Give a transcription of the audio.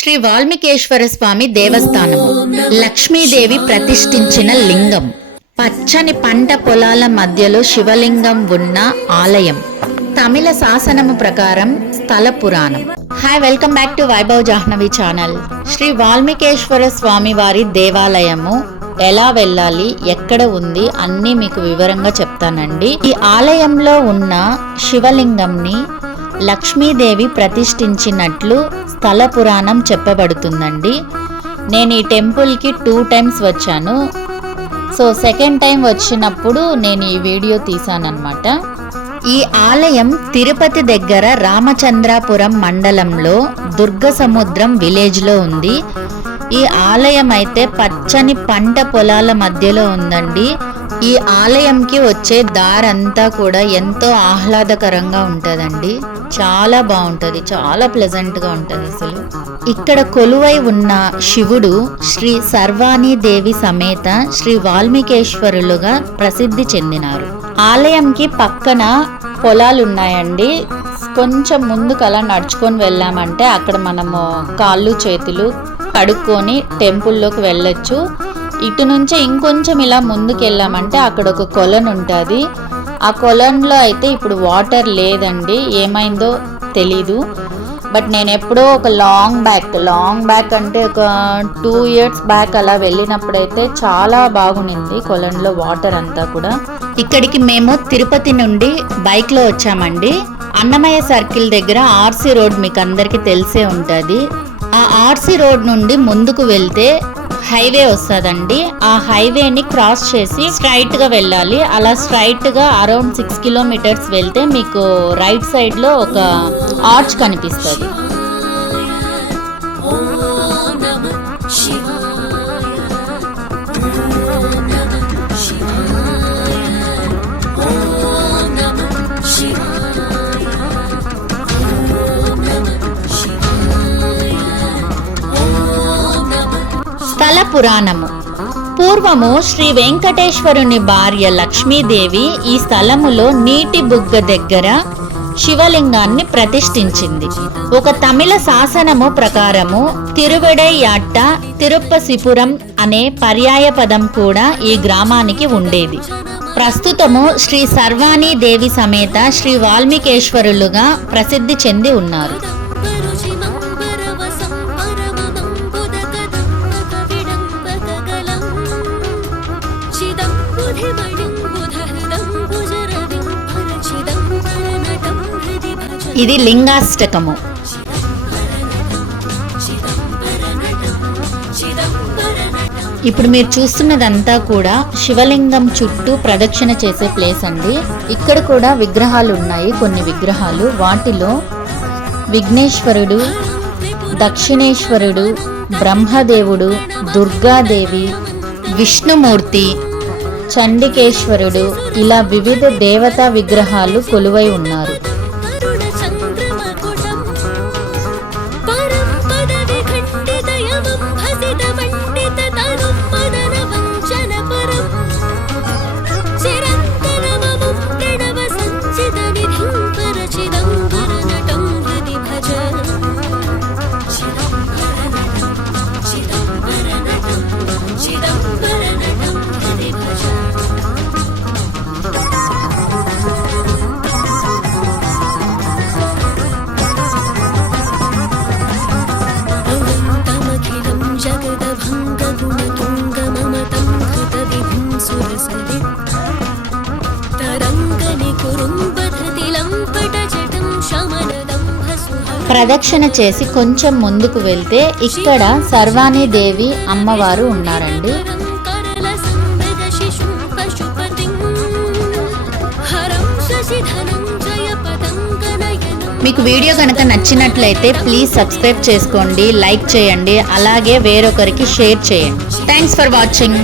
శ్రీ వాల్మీకేశ్వర స్వామి దేవస్థానము. లక్ష్మీదేవి ప్రతిష్ఠించిన లింగం. పచ్చని పంట పొలాల మధ్యలో శివలింగం ఉన్న ఆలయం. తమిళ శాసనము ప్రకారం స్థల పురాణం. Hi welcome back to Vaibhav Jahnavi channel Shri Valmikeshwara Swami వారి దేవాలయము ఎలా వెళ్ళాలి ఎక్కడ ఉంది అన్నీ మీకు వివరంగా చెప్తానండి. ఈ ఆలయంలో ఉన్న శివలింగంని లక్ష్మీదేవి ప్రతిష్ఠించినట్లు స్థల పురాణం చెప్పబడుతుందండి. నేను ఈ టెంపుల్కి టూ టైమ్స్ వచ్చాను. సో సెకండ్ టైం వచ్చినప్పుడు నేను ఈ వీడియో తీసానన్నమాట. ఈ ఆలయం తిరుపతి దగ్గర రామచంద్రాపురం మండలంలో దుర్గ సముద్రం విలేజ్లో ఉంది. ఈ ఆలయం అయితే పచ్చని పంట పొలాల మధ్యలో ఉందండి. ఈ ఆలయంకి వచ్చే దారంతా కూడా ఎంతో ఆహ్లాదకరంగా ఉంటుందండి. చాలా బాగుంటుంది. చాలా ప్లెజెంట్గా ఉంటుంది అసలు. ఇక్కడ కొలువై ఉన్న శివుడు శ్రీ సర్వాణి దేవి సమేత శ్రీ వాల్మీకేశ్వరులుగా ప్రసిద్ధి చెందినారు. ఆలయంకి పక్కన పొలాలు ఉన్నాయండి కొంచెం ముందుకు అలా నడుచుకొని వెళ్ళామంటే అక్కడ మనము కాళ్ళు చేతులు కడుక్కొని టెంపుల్లోకి వెళ్ళొచ్చు. ఇటు నుంచి ఇంకొంచెం ఇలా ముందుకు వెళ్ళామంటే అక్కడ ఒక కొలను ఉంటుంది. ఆ కొలంలో అయితే ఇప్పుడు వాటర్ లేదండి ఏమైందో తెలీదు. బట్ నేను ఎప్పుడో ఒక లాంగ్ బ్యాక్ లాంగ్ బ్యాక్ అంటే ఒక టూ ఇయర్స్ బ్యాక్ అలా వెళ్ళినప్పుడైతే చాలా బాగునింది కొలంలో వాటర్ అంతా కూడా. ఇక్కడికి మేము తిరుపతి నుండి బైక్లో వచ్చామండి. అన్నమయ్య సర్కిల్ దగ్గర ఆర్సీ రోడ్ మీకు అందరికీ తెలిసే ఉంటుంది. ఆ ఆర్సీ రోడ్ నుండి ముందుకు వెళ్తే హైవే వస్తుందండి. ఆ హైవేని క్రాస్ చేసి స్ట్రైట్గా వెళ్ళాలి. అలా స్ట్రైట్గా అరౌండ్ సిక్స్ కిలోమీటర్స్ వెళ్తే మీకు రైట్ సైడ్లో ఒక ఆర్చ్ కనిపిస్తుంది. పురాణము. పూర్వము శ్రీ వెంకటేశ్వరుని భార్య లక్ష్మీదేవి ఈ స్థలములో నీటి బుగ్గ దగ్గర శివలింగాన్ని ప్రతిష్ఠించింది. ఒక తమిళ శాసనము ప్రకారము తిరువెడయ్యాట్ట తిరుప్పసిపురం అనే పర్యాయ పదం కూడా ఈ గ్రామానికి ఉండేది. ప్రస్తుతము శ్రీ సర్వాణి దేవి సమేత శ్రీ వాల్మీకేశ్వరులుగా ప్రసిద్ధి చెంది ఉన్నారు. ఇది లింగాష్టకము. ఇప్పుడు మీరు చూస్తున్నదంతా కూడా శివలింగం చుట్టూ ప్రదక్షిణ చేసే ప్లేస్ అండి. ఇక్కడ కూడా విగ్రహాలు ఉన్నాయి కొన్ని విగ్రహాలు. వాటిలో విఘ్నేశ్వరుడు దక్షిణేశ్వరుడు బ్రహ్మదేవుడు దుర్గాదేవి విష్ణుమూర్తి చండికేశ్వరుడు ఇలా వివిధ దేవతా విగ్రహాలు కొలువై ఉన్నారు. ప్రదక్షిణ చేసి కొంచెం ముందుకు వెళ్తే ఇక్కడ సర్వాణి దేవి అమ్మవారు ఉన్నారండి. మీకు వీడియో కనుక నచ్చినట్లయితే ప్లీజ్ సబ్స్క్రైబ్ చేసుకోండి లైక్ చేయండి అలాగే వేరొకరికి షేర్ చేయండి. Thanks for watching